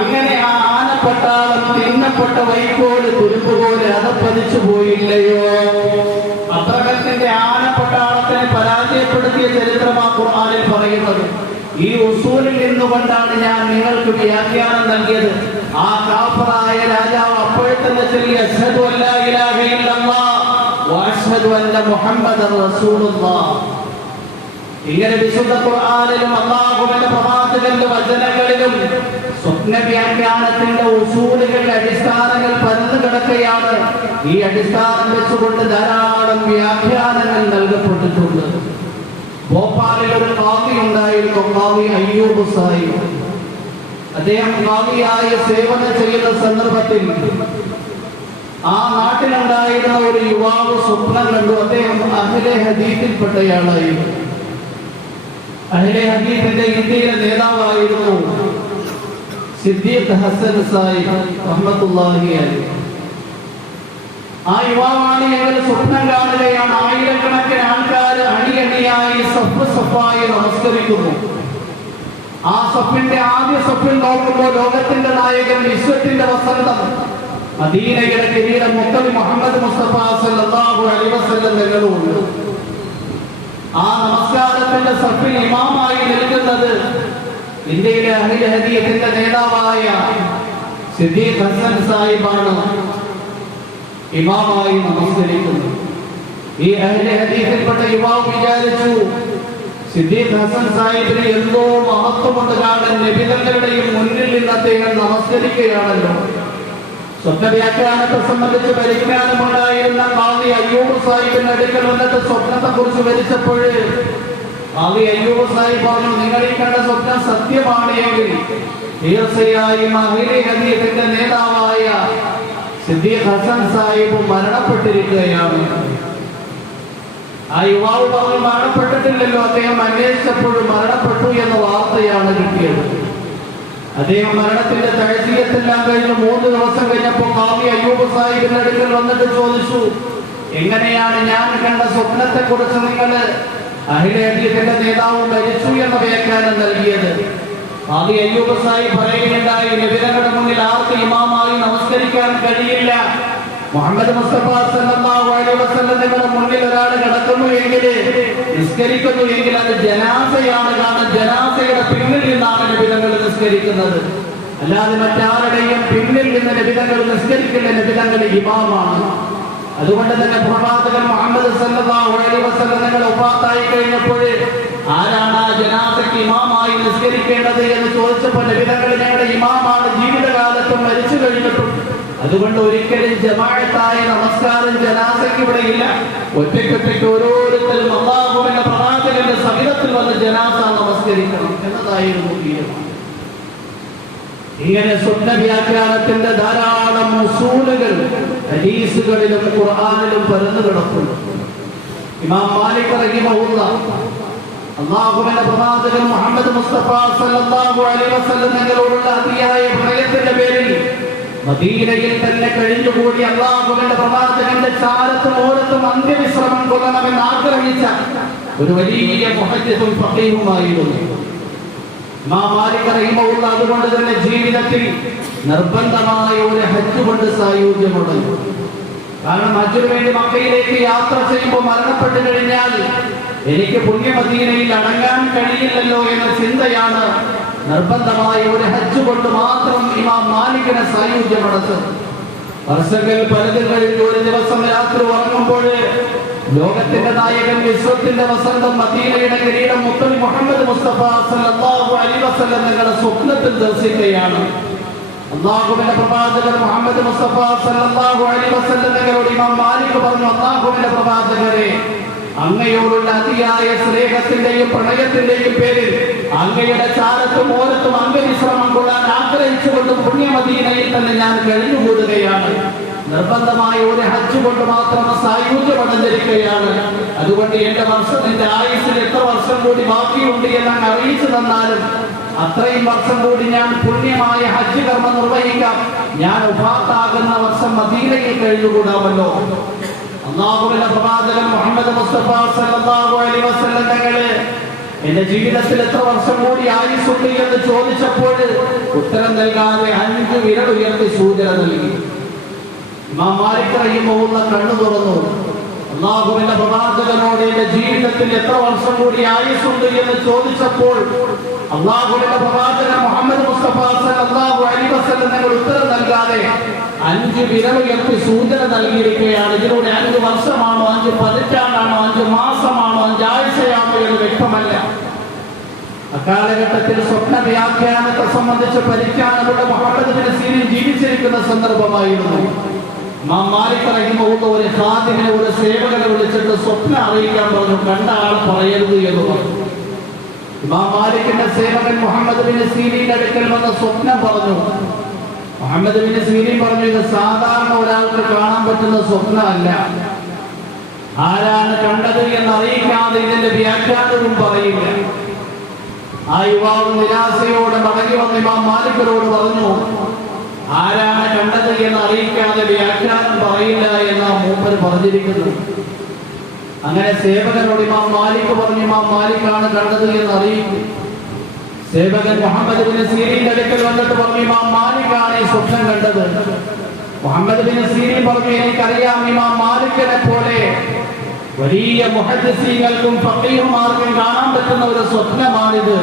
അങ്ങനെ ആ ആനപ്പട്ടാളം തിന്നപ്പെട്ട വൈക്കോല് തുരുമ്പ് പോലെ അതപ്പതിച്ചു പോയില്ലയോ? അത്രകത്തിന്റെ ആനപ്പട്ടാളത്തിനെ പരാജയപ്പെടുത്തിയ ചരിത്രമാ ഖുർആനിൽ പറയുന്നത്. ഈ ഉസൂലിൽ നിന്നുകൊണ്ടാണ് ഞാൻ നിങ്ങൾക്ക് വ്യാഖ്യാനം നൽകിയത്. ആ കാഫറായ രാജാവ് അപ്പോഴത്തന്നെ ചൊല്ലി അശ്ഹദു അല്ലാ ഇലാഹ ഇല്ലല്ലാഹ് വഅശ്ഹദു അന്ന മുഹമ്മദൻ റസൂലുള്ളാഹ്. ഇങ്ങനെ വിശുദ്ധ ഖുർആനിലും അല്ലാഹുവിന്റെ പ്രവാചകന്റെ വചനങ്ങളിലും സ്വപ്ന വ്യാഖ്യാനത്തിന്റെ ഉസൂലുകളുടെ അടിസ്ഥാനങ്ങൾ പരന്നു കിടക്കുകയാണ്. ഈ അടിസ്ഥാനം വെച്ചുകൊണ്ട് ധാരാളം വ്യാഖ്യാനങ്ങൾ നൽകപ്പെട്ടിട്ടുണ്ട്. ഭോപ്പാലിൽ ഒരു ഖാദി ഉണ്ടായിരുന്നു, ഖാദി അയ്യൂബ് സാഹിബ്. അദ്ദേഹം ഖാദിയായി സേവനം ചെയ്യുന്ന സന്ദർഭത്തിൽ ആ നാട്ടിലുണ്ടായിരുന്ന ഒരു യുവാവ് സ്വപ്നം കണ്ടു. അദ്ദേഹം അഹ്ലെ ഹദീസിൽപ്പെട്ടയാളായിരുന്നു. അഹ്ലെ ഹദീസിന്റെ ഇന്ത്യയിലെ നേതാവായിരുന്നു സിദ്ദീഖ് ഹസൻ സാഹിബ് റഹ്മത്തുള്ളാഹി അലൈഹി. ആ യുവാവാണ് ഞങ്ങൾ സ്വപ്നം കാണുകയാണ്. ആയിരക്കണക്കിന് ആൾക്കാർ അണിയണിയായി സഫായി നമസ്കരിക്കുന്നു. ആ സഫിന്റെ ആദ്യ സഫിൽ നോക്കുമ്പോൾ ലോകത്തിന്റെ നായകൻ, വിശ്വത്തിന്റെ വസന്തം, മദീനയുടെ കിരീടം മുത്തബി മുഹമ്മദ് മുസ്തഫ സല്ലല്ലാഹു അലൈഹി വസല്ലം തങ്ങളുണ്ട്. ആ നമസ്കാരത്തിന്റെ സഫിൽ ഇമാമായി നിൽക്കുന്നത് ഇന്ത്യയിലെ അഹ്ലെ ഹദീസിന്റെ നേതാവായ സിദ്ദീഖ് ഹസൻ സാഹിബാണ്. ഇമാമായി നമസ്കരിക്കുന്നു. ഈ അഹ്ലെ ഹദീസിൽപ്പെട്ട യുവാവ് വിചാരിച്ചു സിദ്ദീഖ് ഹസൻ സാഹിബിന് എന്തോ മഹത്വമുണ്ട്. കാരണം നബി തങ്ങളുടെയും മുന്നിൽ നിന്ന് അദ്ദേഹം നമസ്കരിക്കുകയാണല്ലോ. സ്വപ്നവ്യാഖ്യാനത്തെ സംബന്ധിച്ച് പരിജ്ഞാനമുണ്ടായിരുന്ന ഖാദി അയ്യൂബ് സാഹിബിന്റെ അടുക്കൽ വന്നിട്ട് സ്വപ്നത്തെ കുറിച്ച് വിവരിച്ചപ്പോൾ ഖാദി അയ്യൂബ് സാഹിബ് പറഞ്ഞു, നിങ്ങൾ ഈ കണ്ട സ്വപ്നം സത്യമാണ് എങ്കിൽ തീർച്ചയായും അഹ്ലെ ഹദീസിന്റെ നേതാവായ സിദ്ദീഖ് ഹസൻ സാഹിബ് മരണപ്പെട്ടിരിക്കുകയാണ്. ആ യുവാവ് പറഞ്ഞു, മരണപ്പെട്ടിട്ടില്ലല്ലോ. അദ്ദേഹം അന്വേഷിച്ചപ്പോഴും മരണപ്പെട്ടു എന്ന വാർത്തയാണ് കിട്ടിയത്. അദ്ദേഹം മരണത്തിന്റെ തഴസീയത്തെല്ലാം കഴിഞ്ഞ് 3 ദിവസം കഴിഞ്ഞപ്പോൾ ഖാദി അയ്യൂബ് സാഹിബിന്റെ അടുക്കൽ വന്നിട്ട് ചോദിച്ചു, എങ്ങനെയാണ് ഞാൻ കണ്ട സ്വപ്നത്തെ കുറിച്ച് നിങ്ങൾ അഹ്ലെ ഹദീസിന്റെ നേതാവ് മരിച്ചു എന്ന വ്യാഖ്യാനം നൽകിയത്? ഖാദി അയ്യൂബ് സാഹിബ് പറയുകയുണ്ടായി, നബി തങ്ങളുടെ മുന്നിൽ ആർക്ക് ഇമാമായി നമസ്കരിക്കാൻ കഴിയില്ല. മുഹമ്മദ് മുസ്തഫ സല്ലല്ലാഹു അലൈഹി വസല്ലം നിങ്ങളുടെ മുന്നിൽ ഒരാൾ കിടക്കുന്നു എങ്കിൽ, നിസ്കരിക്കുന്നു എങ്കിൽ അത് ജനാസയാണ്. കാരണം ജനാസയുടെ പിന്നിൽ നിന്നാണ് നബി തങ്ങൾ നിസ്കരിക്കുന്നത്. അല്ലാതെ മറ്റാരുടെയും പിന്നിൽ നിന്ന് നബി തങ്ങൾ നിസ്കരിക്കില്ല. നബി തങ്ങൾ ഇമാമാണ്. അതുകൊണ്ട് തന്നെ പ്രവാചകൻ മുഹമ്മദ് സല്ലല്ലാഹു അലൈഹി വസല്ലം നിങ്ങൾ വഫാത്തായി കഴിഞ്ഞപ്പോൾ ആരാണ് ആ ജനാസയ്ക്ക് ഇമാമായി നിസ്കരിക്കേണ്ടത് എന്ന് ചോദിച്ചപ്പോൾ നബി തങ്ങൾ ഞങ്ങളുടെ ഇമാമാണ്, ജീവിതകാലത്തും മരിച്ചു കഴിഞ്ഞിട്ടും. അതുകൊണ്ട് ഒരിക്കലും ജമാഅത്തായ നമസ്കാരം ജനാസയ്ക്ക് ഇവിടെ ഇല്ല. ഒറ്റയ്ക്കൊറ്റയ്ക്ക് ഓരോരുത്തരും അല്ലാഹുവിന്റെ പ്രവാചകന്റെ സവിധത്തിൽ വന്ന് ജനാസ നമസ്കരിക്കണം എന്നതായിരുന്നു തീരുമാനം. ഇങ്ങനെ സ്വപ്ന വ്യാഖ്യാനത്തിന്റെ ധാരാളം ഉസൂലുകൾ ഹദീസുകളിലും ഖുർആനിലും പരന്നു കിടക്കുന്നു. ഇമാം മാലിക് റഹിമഹുല്ലാഹ് അല്ലാഹുവിന്റെ പ്രവാചകൻ മുഹമ്മദ് മുസ്തഫ സല്ലല്ലാഹു അലൈഹി വസല്ലം തങ്ങളോടുള്ള അതിയായ പ്രണയത്തിന്റെ പേരിൽ മദീനയിൽ തന്നെ കഴിഞ്ഞുകൂടി അല്ലാഹുവിന്റെ പ്രവാചകന്റെ ചാരത്തും ഓരത്തും അന്ത്യവിശ്രമം കൊള്ളണമെന്ന് ആഗ്രഹിച്ച ഒരു വലിയ മുഹദ്ദിസും ഫഖീഹുമായിരുന്നു ഇമാം മാലിക് റഹിമഹുല്ലാഹ്. അതുകൊണ്ട് തന്നെ ജീവിതത്തിൽ നിർബന്ധമായ ഒരു ഹജ്ജ് കൊണ്ട് സായുജ്യമുണ്ട്. കാരണം ഹജ്ജിന് വേണ്ടി മക്കയിലേക്ക് യാത്ര ചെയ്യുമ്പോൾ മരണപ്പെട്ടു കഴിഞ്ഞാൽ എനിക്ക് പുണ്യ മദീനയിൽ അടങ്ങാൻ കഴിയില്ലല്ലോ എന്ന ചിന്തയാണ് നിർബന്ധമായ ഒരു ഹജ്ജ് കൊണ്ട് മാത്രം ഇമാം മാലിക്കിനെ സായുജ്യമടച്ച്. വർഷങ്ങൾ പലതും കഴിഞ്ഞ് ഒരു ദിവസം രാത്രി ഉറങ്ങുമ്പോൾ ലോകത്തിന്റെ നായകൻ, വിശ്വത്തിന്റെ വസന്തം, മദീനയുടെ കിരീടം മുത്തബി മുഹമ്മദ് മുസ്തഫ സല്ലല്ലാഹു അലൈഹി വസല്ലം തങ്ങളുടെ സ്വപ്നത്തിൽ ദർശിക്കുകയാണ്. അല്ലാഹുവിന്റെ പ്രവാചകൻ മുഹമ്മദ് മുസ്തഫ സല്ലല്ലാഹു അലൈഹി വസല്ലം തങ്ങളോട് ഇമാം മാലിക് പറഞ്ഞു, അല്ലാഹുവിന്റെ പ്രവാചകരെ, അങ്ങയോടുള്ള അതിയായ സ്നേഹത്തിന്റെയും പ്രണയത്തിന്റെയും പേരിൽ അങ്ങയുടെ ചാരത്തും ഓരത്തും അംഗവിശ്രമം കൊള്ളാൻ ആഗ്രഹിച്ചുകൊണ്ടും പുണ്യമദീനയിൽ തന്നെ ഞാൻ കഴിഞ്ഞുകൂടുകയാണ്. നിർബന്ധമായ ഒരു ഹജ്ജ് കൊണ്ട് മാത്രം സായുജ്യമടഞ്ഞിരിക്കുകയാണ്. അതുകൊണ്ട് എന്റെ ആയുസ്സിൽ എത്ര വർഷം കൂടി ബാക്കിയുണ്ട് എന്ന് അറിയിച്ചു തന്നാലും അത്രയും വർഷം കൂടി ഞാൻ പുണ്യമായ ഹജ്ജ് കർമ്മം നിർവഹിക്കാം. ഞാൻ വഫാത്താകുന്ന വർഷം മദീനയിൽ കഴിഞ്ഞുകൂടാമല്ലോ. അല്ലാഹുവിന്റെ പ്രവാചകൻ മുഹമ്മദ് മുസ്തഫ സല്ലല്ലാഹു അലൈഹി വസല്ലം തങ്ങളെ എന്റെ ജീവിതത്തിൽ എത്ര വർഷം കൂടി ആയുസ്സുണ്ട് എന്ന് ചോദിച്ചപ്പോൾ ഉത്തരം നൽകാതെ 5 വിരൽ ഉയർത്തി സൂചന നൽകി. ഇമാം മാലിക് റഹിമഹുല്ലാഹ് കണ്ണു തുറന്നു. അല്ലാഹുവിന്റെ പ്രവാചകനോട് എന്റെ ജീവിതത്തിൽ എത്ര വർഷം കൂടി ആയുസ്സുണ്ട് എന്ന് ചോദിച്ചപ്പോൾ അല്ലാഹുവിന്റെ പ്രവാചകൻ മുഹമ്മദ് മുസ്തഫ സല്ലല്ലാഹു അലൈഹി വസല്ലം തങ്ങൾ ഉത്തരം നൽകാതെ 5 വിരൽ ഉയർത്തി സൂചന നൽകിയിരിക്കുകയാണ്. ഇതിലൂടെ 5 വർഷമാണോ, 5 പതിറ്റാണ്ടാണോ, 5 മാസമാണോ, 5 ആഴ്ചയാണോ എന്ന് വ്യക്തമല്ല. അക്കാലഘട്ടത്തിൽ സ്വപ്ന വ്യാഖ്യാനത്തെ സംബന്ധിച്ച് പരിജ്ഞാനമുള്ള മുഹമ്മദ് ബിൻ സീരീൻ ജീവിച്ചിരിക്കുന്ന സന്ദർഭമായിരുന്നു. ഇമാം മാലിക് റഹിമഹുല്ലാഹ് ഒരു ഖാദിമിനെ, ഒരു സേവകനെ വിളിച്ചിട്ട് സ്വപ്നം അറിയിക്കാൻ പറഞ്ഞു. കണ്ട ആൾ പറയരുത് എന്ന് പറഞ്ഞു. ഇമാം മാലിക്കിന്റെ സേവകൻ മുഹമ്മദ് ബിൻ സീരീന്റെ അടുക്കൽ വന്ന് സ്വപ്നം പറഞ്ഞു. മുഹമ്മദ് ബിൻ സീരീൻ പറഞ്ഞു, ഇത് സാധാരണ ഒരാൾക്ക് കാണാൻ പറ്റുന്ന സ്വപ്നമല്ല. ആരാണ് കണ്ടത് എന്ന് അറിയിക്കാതെ ഇതിന്റെ വ്യാഖ്യാനവും പറയില്ല. ആ യുവാവ് നിരാശയോടെ മടങ്ങി വന്ന് ഇമാം മാലിക്കിനോട് പറഞ്ഞു, ആരാണ് കണ്ടത് എന്ന് അറിയിക്കാതെ വ്യാഖ്യാനം പറയില്ല എന്ന് മൂപ്പര് പറഞ്ഞിരിക്കുന്നു. അങ്ങനെ സേവകനോട് ഇമാം മാലിക് പറഞ്ഞു, ഇമാം മാലിക്കാണ് കണ്ടത് എന്ന് അറിയിക്കും. സേവകൻ മുഹമ്മദ് ബിൻ സീരീന്റെ അടുക്കൽ വന്നിട്ട് പറഞ്ഞു, ഇമാം മാലിക്കാണ് ഈ സ്വപ്നം കണ്ടത്. മുഹമ്മദ് ബിൻ സീരീൻ പറഞ്ഞു, എനിക്കറിയാം, ഇമാം മാലിക്കിനെ പോലെ വലിയ മുഹദ്ദിസീങ്ങൾക്കും ഫഖീഹുമാർക്കും കാണാൻ പറ്റുന്ന ഒരു സ്വപ്നമാണിത്.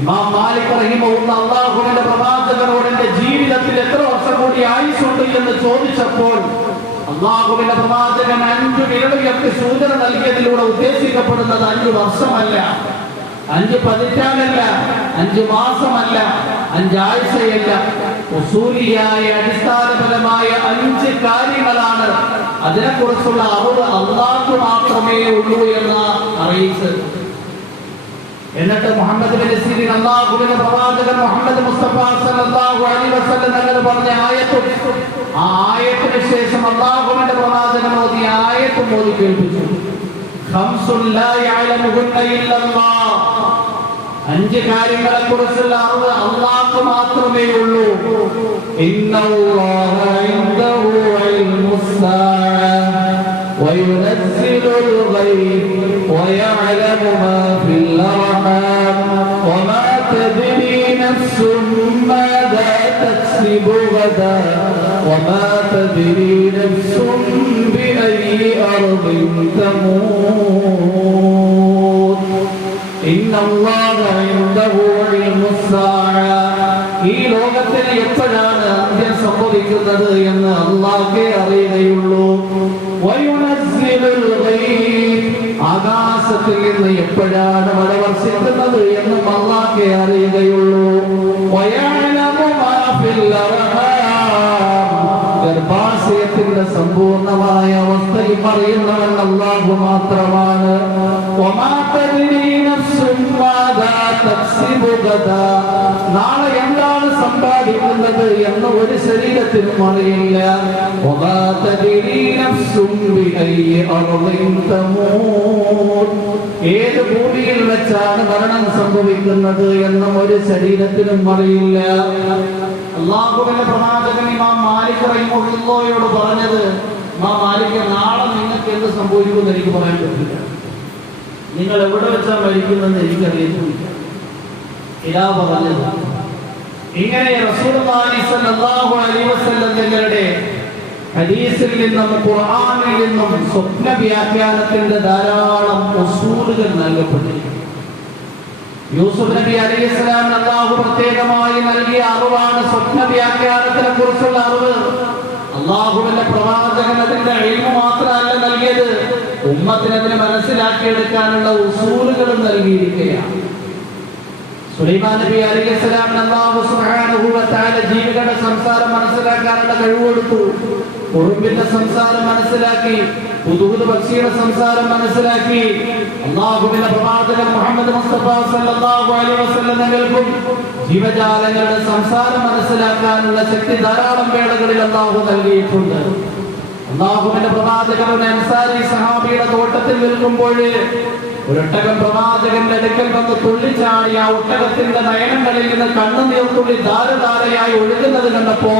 ഇമാം മാലിക് റഹിമഹുല്ലാഹ് അല്ലാഹുവിന്റെ പ്രവാചകനോട് എന്റെ ജീവിതത്തിൽ എത്ര വർഷം കൂടി ആയുസ്സുണ്ട് എന്ന് ചോദിച്ചപ്പോൾ അല്ലാഹുവിന്റെ പ്രവാചകൻ 5 വിരലുയർത്തി സൂചന നൽകിയതിലൂടെ ഉദ്ദേശിക്കപ്പെടുന്നത് 5 വർഷമല്ല, 5 പതിറ്റാണ്ടല്ല, 5 മാസമല്ല, 5 ആഴ്ചയല്ല. ഉസൂലിയായ അടിസ്ഥാനപരമായ 5 കാര്യങ്ങളാണ്. അതിനെക്കുറിച്ചുള്ള അറിവ് അല്ലാഹു മാത്രമേ ഉള്ളൂ എന്ന് അറിയിച്ചത്. എന്നിട്ട് മുഹമ്മദ് ബിൻ സീരീൻ അല്ലാഹുവിന്റെ പ്രവാചകൻ മുഹമ്മദ് മുസ്തഫ സല്ലല്ലാഹു അലൈഹി വസല്ലം തങ്ങൾ പറഞ്ഞ ആ ആയത്തിന് ശേഷം അല്ലാഹുവിന്റെ പ്രവാചകൻ ഓതിയ ആയത്തും ഓതി കേൾപ്പിച്ചു. ഖംസുൻ ലാ യഅലമുഹുന്ന ഇല്ലല്ലാഹ്. 5 കാര്യങ്ങളെ കുറിച്ചുള്ള അറിവ് അല്ലാഹു മാത്രമേ ഉള്ളൂ. ഇന്നല്ലാഹ ഇൻദഹു ഇൽമുസ്സാഅ വയുനസ്സിലുൽ ഗൈബ് വയഅലമു മാ ഫിൽ അർഹാം വമാ തദ്രി നഫ്സുൻ മാദാ തക്സിബു ഗദാ വമാ തദ്രി നഫ്സുൻ ബിഅയ്യി അർദിൻ തമൂത്. ഇന്നല്ലാഹ ഇൻദഹു ഇൽമുസ്സാഅ. ഈ ലോകത്തിന് എപ്പോഴാണ് അന്ത്യം സംഭവിക്കുന്നത് എന്ന് അല്ലാഹുവേ അറിയുകയുള്ളൂ. വയുനസ്സിലുൽ ഗൈബ്. ആകാശത്തിൽ നിന്ന് എപ്പോഴാണ് മഴ വർഷിക്കുന്നത് എന്നും അല്ലാഹുവേ അറിയുകയുള്ളൂ. വയഅലമു മാ ഫിൽ അർഹാം. ഗർഭാശയത്തിന്റെ സമ്പൂർണമായ അവസ്ഥയും അറിയുന്നവൻ അല്ലാഹു മാത്രമാണ്. വമാ തദ്രി നഫ്സുൻ മാദാ തക്സിബു ഗദാ. നാളെ എന്താണ് സമ്പാദിക്കുന്നത് എന്ന് ഒരു ശരീരത്തിനും അറിയില്ല. വമാ തദ്രി നഫ്സുൻ ബിഅയ്യി അർദിൻ തമൂത്. ഏത് ഭൂമിയിൽ വെച്ചാണ് മരണം സംഭവിക്കുന്നത് എന്നും ഒരു ശരീരത്തിനും അറിയില്ല. അല്ലാഹുവിന്റെ പ്രവാചകൻ ഇമാം മാലിക് റഹിമഹുല്ലാഹയോട് പറഞ്ഞത്, ഇമാം മാലിക്, നാളെ നിങ്ങൾക്ക് എന്ത് സംഭവിക്കുമെന്ന് എനിക്ക് പറയാൻ പറ്റില്ല. നിങ്ങൾ എവിടെ വെച്ചാൽ മരിക്കുമെന്ന് എനിക്കറിയുന്നില്ല. ഇതാ പറഞ്ഞത്. ഇങ്ങനെ റസൂലുള്ളാഹി സ്വല്ലല്ലാഹു അലൈഹി വസല്ലം തങ്ങളുടെ ഹദീസിൽ നിന്നും ഖുർആനിൽ നിന്നും സ്വപ്ന വ്യാഖ്യാനത്തിന്റെ ധാരാളം ഉസൂലുകൾ നൽകപ്പെട്ടിരിക്കുന്നു. യൂസുഫ് നബി അലൈഹിസ്സലാം അല്ലാഹു പ്രത്യേകമായി നൽകിയ അറിവാണ് സ്വപ്ന വ്യാഖ്യാനത്തിനെ കുറിച്ചുള്ള അറിവ്. അല്ലാഹുവിന്റെ പ്രവാചകൻ അതിന്റെ ഇൽമു മാത്രമല്ല നൽകിയത്, ഉമ്മത്തിന് അതിനെ മനസ്സിലാക്കിയെടുക്കാനുള്ള ഉസൂലുകളും നൽകിയിരിക്കുകയാണ്. സുലൈമാൻ നബി അലൈഹിസ്സലാമിന് അല്ലാഹു സുബ്ഹാനഹു വ തആല ജീവികളുടെ സംസാരം മനസ്സിലാക്കാനുള്ള കഴിവ് കൊടുത്തു. ഉറുമ്പിന്റെ സംസാരം മനസ്സിലാക്കി, ഹുദൂദ് പക്ഷിയുടെ സംസാരം മനസ്സിലാക്കി. അല്ലാഹുവിന്റെ പ്രവാചകൻ മുഹമ്മദ് മുസ്തഫ സല്ലല്ലാഹു അലൈഹി വസല്ലം തങ്ങൾക്കും ജീവജാലങ്ങളുടെ സംസാരം മനസ്സിലാക്കാനുള്ള ശക്തി ധാരാളം വേളകളിൽ അല്ലാഹു നൽകിയിട്ടുണ്ട്. അല്ലാഹുവിന്റെ പ്രവാചകൻ ഒരു അൻസാരി സഹാബിയുടെ തോട്ടത്തിൽ നിൽക്കുമ്പോൾ ഒരൊട്ടകം പ്രവാചകന്റെ അടുക്കൽ വന്ന് തുള്ളിച്ചാടി ആ ഒട്ടകത്തിന്റെ നയനങ്ങളിൽ നിന്ന് കണ്ണുനീർ തുള്ളി ധാരധാരയായി ഒഴുകുന്നത് കണ്ടപ്പോ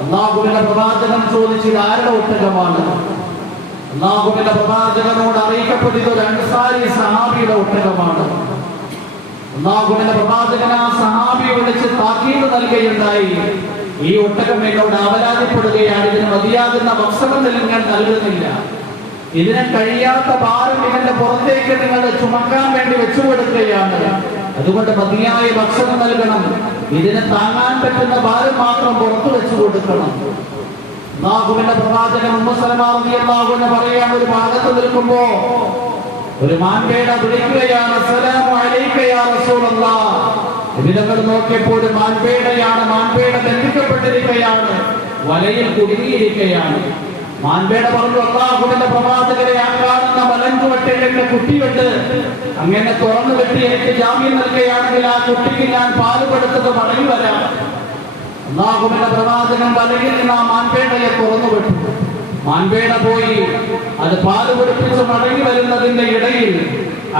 അല്ലാഹുവിന്റെ പ്രവാചകൻ ചോദിച്ചു, ഇത് ആരുടെ ഒട്ടകമാണ്? അല്ലാഹുവിന്റെ പ്രവാചകനോട് അറിയിക്കപ്പെട്ടത് ഒരു അൻസാരി സഹാബിയുടെ ഒട്ടകമാണ്. അല്ലാഹുവിന്റെ പ്രവാചകൻ ആ സഹാബിയെ വിളിച്ച് താക്കീത് നൽകുകയുണ്ടായി. ഈ ഒട്ടകം എന്നോട് അപരാധപ്പെടുകയാണ്, ഇതിന് മതിയാകുന്ന ഭക്ഷണം ഞാൻ നൽകുന്നില്ല, ഇതിന് കഴിയാത്ത ഭാരം ഇതിന്റെ പുറത്തേക്ക് നിങ്ങൾ ചുമക്കാൻ വേണ്ടി വെച്ചു കൊടുക്കുകയാണ്, അതുകൊണ്ട് മതിയായ ഭക്ഷണം നൽകണം, ഇതിന് താങ്ങാൻ പറ്റുന്ന ഭാരം മാത്രം പുറത്തു വെച്ചു കൊടുക്കണം. അല്ലാഹുവിന്റെ പ്രവാചകൻ ഉമ്മു സലമ റളിയല്ലാഹു അൻഹ പറയാൻ ഒരു ഭാഗത്ത് നിൽക്കുമ്പോ ഒരു മാൻപേട വിളിക്കുകയാണ്, അസ്സലാമു അലൈക യാ റസൂലല്ലാഹ്. ഇതിലങ്ങൾ നോക്കിയപ്പോൾ ഒരു മാൻപേടയാണ്. മാൻപേട ബന്ധിക്കപ്പെട്ടിരിക്കുകയാണ്, വലയിൽ കുടുങ്ങിയിരിക്കുകയാണ്. മാൻപേട പറഞ്ഞു, അല്ലാഹുവിന്റെ പ്രവാചകരെ, ആ കാണുന്ന മലഞ്ചുവട്ടിൽ എന്റെ കുട്ടിയുണ്ട്, അങ്ങനെ തുറന്നു വെട്ടി എനിക്ക് ജാമ്യം നൽകുകയാണെങ്കിൽ ആ കുട്ടിക്ക് ഞാൻ പാല് കൊടുത്തത് മടങ്ങി വരാം. അല്ലാഹുവിന്റെ പ്രവാചകൻ വലയിൽ നിന്ന് ആ മാൻപേടയെ തുറന്നു വിട്ടു. മാൻപേട പോയി അത് പാല് കുടിപ്പിച്ച് മടങ്ങി വരുന്നതിന്റെ ഇടയിൽ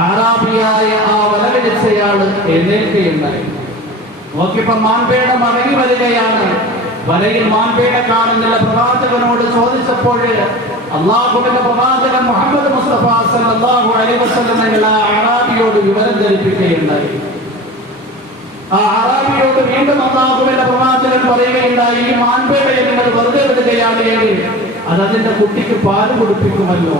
അറാബിയായ ആ വലവിളിച്ചയാള് എഴുന്നേൽക്കുകയുണ്ടായി. നോക്കിയപ്പോ മാൻപേട മടങ്ങി വരികയാണ്. വലയിൽ മാൻപേട കാണുന്നില്ല. പ്രവാചകനോട് ചോദിച്ചപ്പോൾ അല്ലാഹുവിന്റെ പ്രവാചകൻ മുഹമ്മദ് മുസ്തഫ സല്ലല്ലാഹു അലൈഹി വസല്ലം ആ അറാബിയോട് വിവരം ധരിപ്പിക്കുകയുണ്ടായി. ആ അറാബിയോട് വീണ്ടും അല്ലാഹുവിന്റെ പ്രവാചകൻ പറയുകയുണ്ടായി, ഈ മാൻപേടയെ നിങ്ങൾ വെറുതെ വിടുകയാണ് എങ്കിൽ അത് അതിന്റെ കുട്ടിക്ക് പാല് കുടിപ്പിക്കുമല്ലോ.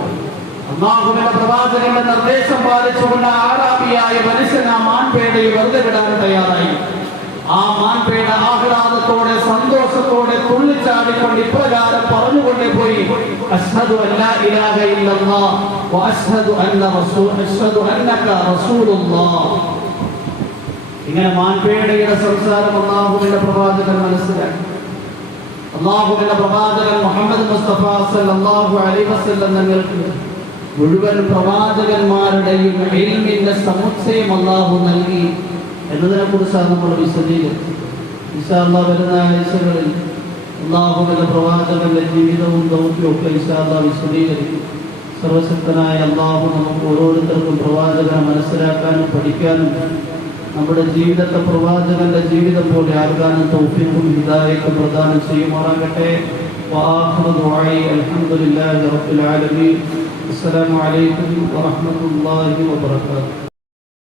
അല്ലാഹുവിന്റെ പ്രവാചകന്റെ നിർദ്ദേശം പാലിച്ചുകൊണ്ട് അറാബിയായ മനുഷ്യൻ ആ മാൻപേടയെ വെറുതെ വിടാൻ തയ്യാറായി. ആ മാൻപേട ആഹ്ലാദത്തോടെ സന്തോഷത്തോടെ തുള്ളിച്ചാടിക്കൊണ്ട് ഇപ്രകാരം പറഞ്ഞുകൊണ്ടേ പോയി, അശ്ഹദു അല്ലാ ഇലാഹ ഇല്ലല്ലാഹ് വ അശ്ഹദു അന്നക റസൂലുള്ളാഹ്. ഇങ്ങനെ മാൻപേടയുടെ സംസാരം അല്ലാഹുവിന്റെ പ്രവാചകൻ മനസ്സിലാക്കി. അല്ലാഹുവിന്റെ പ്രവാചകൻ മുഹമ്മദ് മുസ്തഫ സല്ലല്ലാഹു അലൈഹി വസല്ലം തങ്ങൾക്ക് മുഴുവൻ പ്രവാചകന്മാരുടെയും ഇൽമിന്റെ സമുച്ചയം അല്ലാഹു നൽകി എന്നതിനെ കുറിച്ചാണ് നമ്മൾ വിശദീകരിച്ചത്. ഇൻഷാ അല്ലാഹ് വരുന്ന ആഴ്ചകളിൽ അല്ലാഹുവിന്റെ പ്രവാചകന്റെ ജീവിതവും ദൗത്യവും ഒക്കെ ഇൻഷാ അല്ലാഹ് വിശദീകരിക്കും. സർവശക്തനായ അല്ലാഹു നമുക്ക് ഓരോരുത്തർക്കും പ്രവാചകനെ മനസ്സിലാക്കാനും പഠിക്കാനും നമ്മുടെ ജീവിതത്തെ പ്രവാചകന്റെ ജീവിതം പോലെ ആകാനും തൗഫീഖും ഹിദായത്തും പ്രദാനം ചെയ്യുമാറാകട്ടെ. വആഖിറു ദുആഇ അൽഹംദുലില്ലാഹി റബ്ബിൽ ആലമീൻ. അസ്സലാമു അലൈക്കും വറഹ്മത്തുള്ളാഹി വബറകാതുഹു.